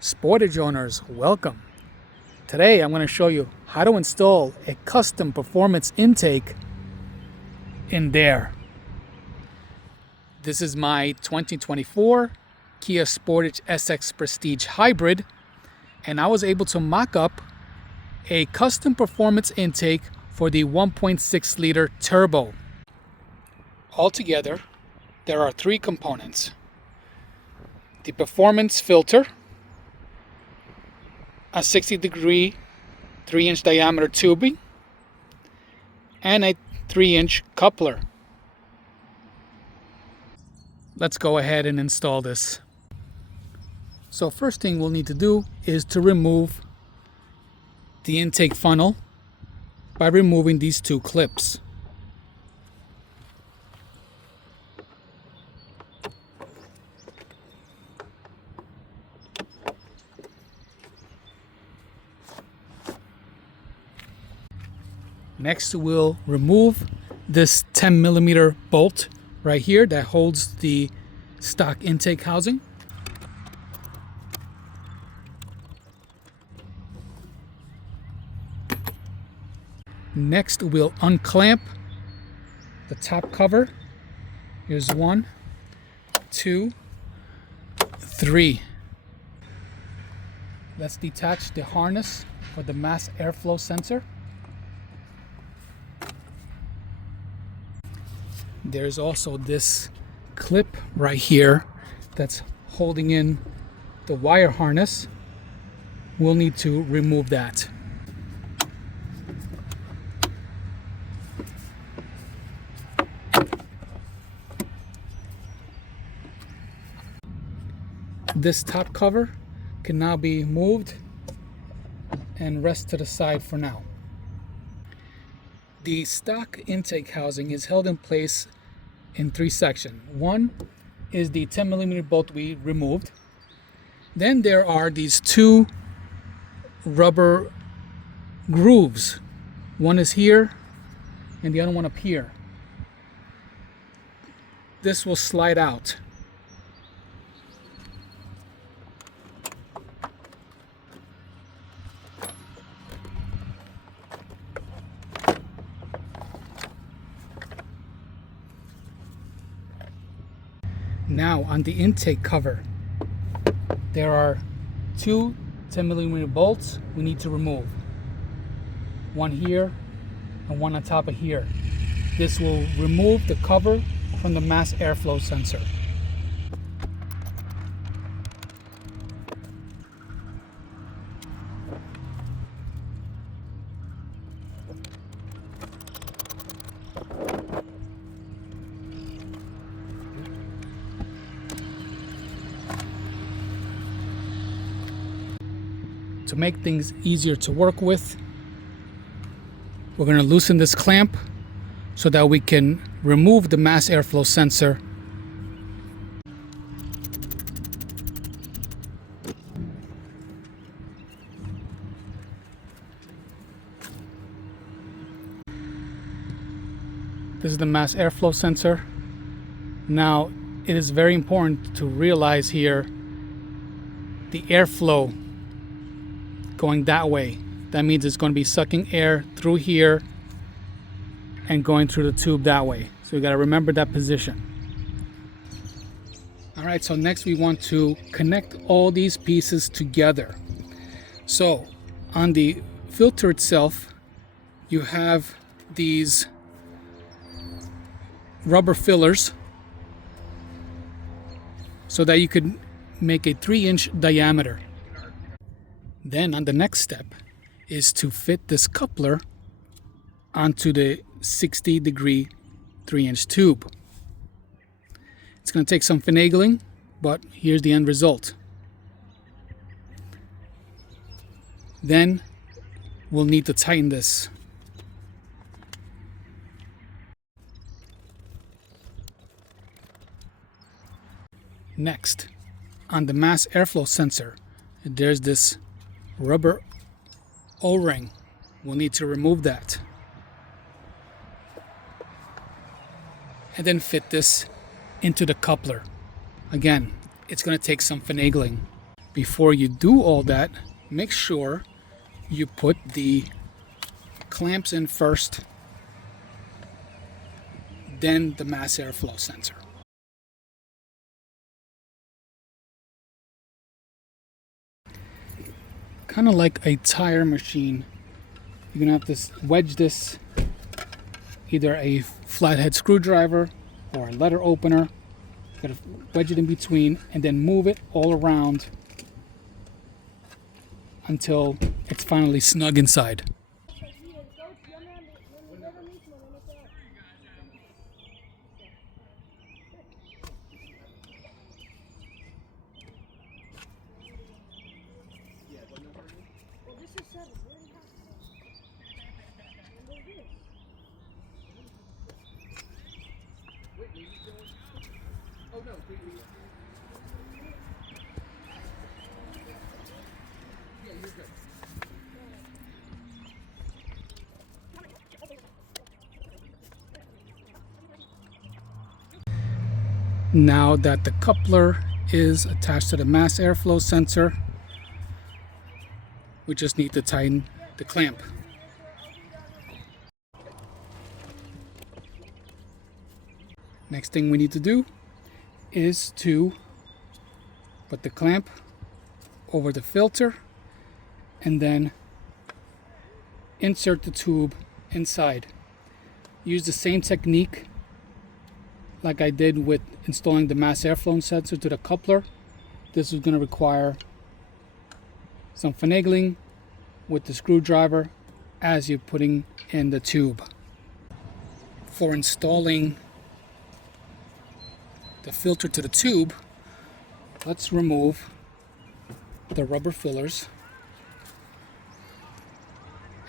Sportage owners, welcome. Today I'm going to show you how to install a custom performance intake in there. This is my 2024 Kia Sportage SX Prestige Hybrid, and I was able to mock up a custom performance intake for the 1.6 liter turbo. Altogether, there are three components: the performance filter, a 60-degree 3-inch diameter tubing, and a 3-inch coupler. Let's go ahead and install this. So first thing we'll need to do is to remove the intake funnel by removing these two clips. Next, we'll remove this 10mm bolt right here that holds the stock intake housing. Next, we'll unclamp the top cover. Here's 1, 2, 3. Let's detach the harness for the mass airflow sensor. There's also this clip right here that's holding in the wire harness. We'll need to remove that. This top cover can now be moved and rest to the side for now. The stock intake housing is held in place in 3 sections. One is the 10mm bolt we removed. Then there are these 2 rubber grooves. One is here and the other one up here. This will slide out. Now on the intake cover, there are 2 10mm bolts we need to remove. One here and one on top of here. This will remove the cover from the mass airflow sensor. To make things easier to work with, we're going to loosen this clamp so that we can remove the mass airflow sensor. This is the mass airflow sensor. Now, it is very important to realize here the airflow going that way. That means it's going to be sucking air through here and going through the tube that way. So you got to remember that position. All right, so next we want to connect all these pieces together. So on the filter itself, you have these rubber fillers so that you could make a 3-inch diameter. Then on the next step is to fit this coupler onto the 60-degree 3-inch tube. It's going to take some finagling, but here's the end result. Then we'll need to tighten this. Next, on the mass airflow sensor, there's this rubber O-ring. We'll need to remove that. And then fit this into the coupler. Again, it's going to take some finagling. before you do all that, make sure you put the clamps in first, then the mass airflow sensor. Kind of like a tire machine, you're gonna have to wedge this, either a flathead screwdriver or a letter opener. Gotta wedge it in between and then move it all around until it's finally snug inside. Now that the coupler is attached to the mass airflow sensor, we just need to tighten the clamp. Next thing we need to do is to put the clamp over the filter and then insert the tube inside. Use the same technique like I did with installing the mass airflow sensor to the coupler. This is going to require some finagling with the screwdriver as you're putting in the tube. For installing the filter to the tube, let's remove the rubber fillers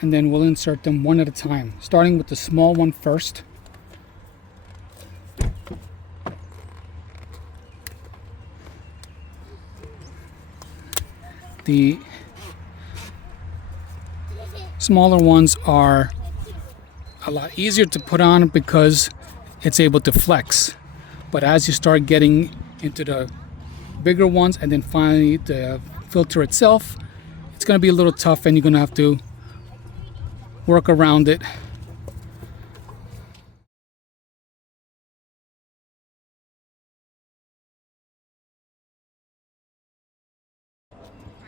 and then we'll insert them one at a time, starting with the small one first. The smaller ones are a lot easier to put on because it's able to flex. But as you start getting into the bigger ones and then finally the filter itself, it's going to be a little tough and you're going to have to work around it.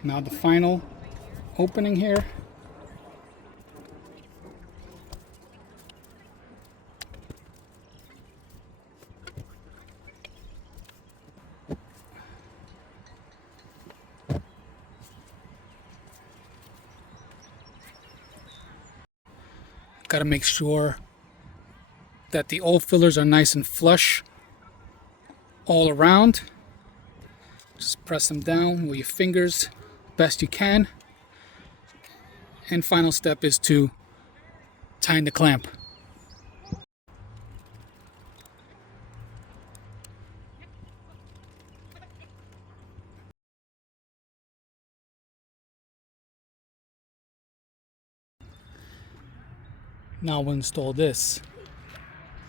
Now the final opening here. Got to make sure that the old fillers are nice and flush all around. Just press them down with your fingers best you can. And final step is to tighten the clamp. Now we'll install this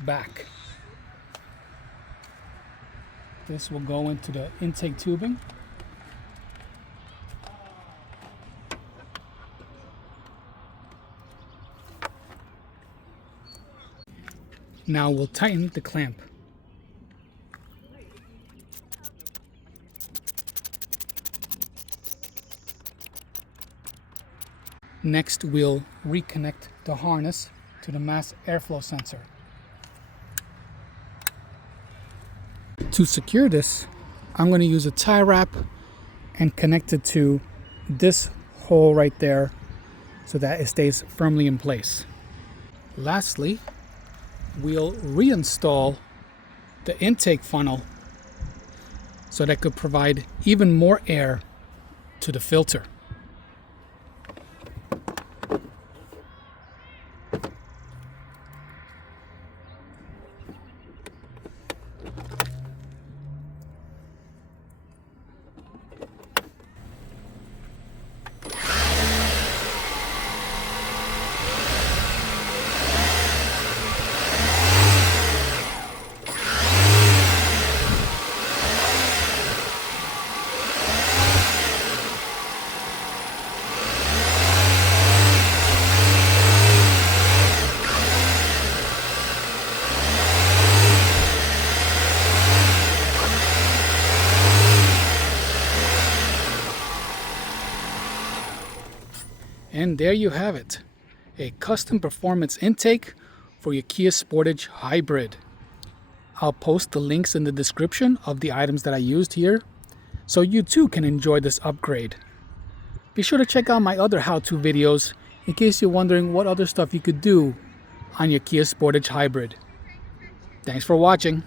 back. This will go into the intake tubing. Now we'll tighten the clamp. Next, we'll reconnect the harness to the mass airflow sensor. To secure this, I'm going to use a tie wrap and connect it to this hole right there so that it stays firmly in place. Lastly, we'll reinstall the intake funnel so that could provide even more air to the filter. And there you have it, a custom performance intake for your Kia Sportage Hybrid. I'll post the links in the description of the items that I used here, so you too can enjoy this upgrade. Be sure to check out my other how-to videos in case you're wondering what other stuff you could do on your Kia Sportage Hybrid. Thanks for watching.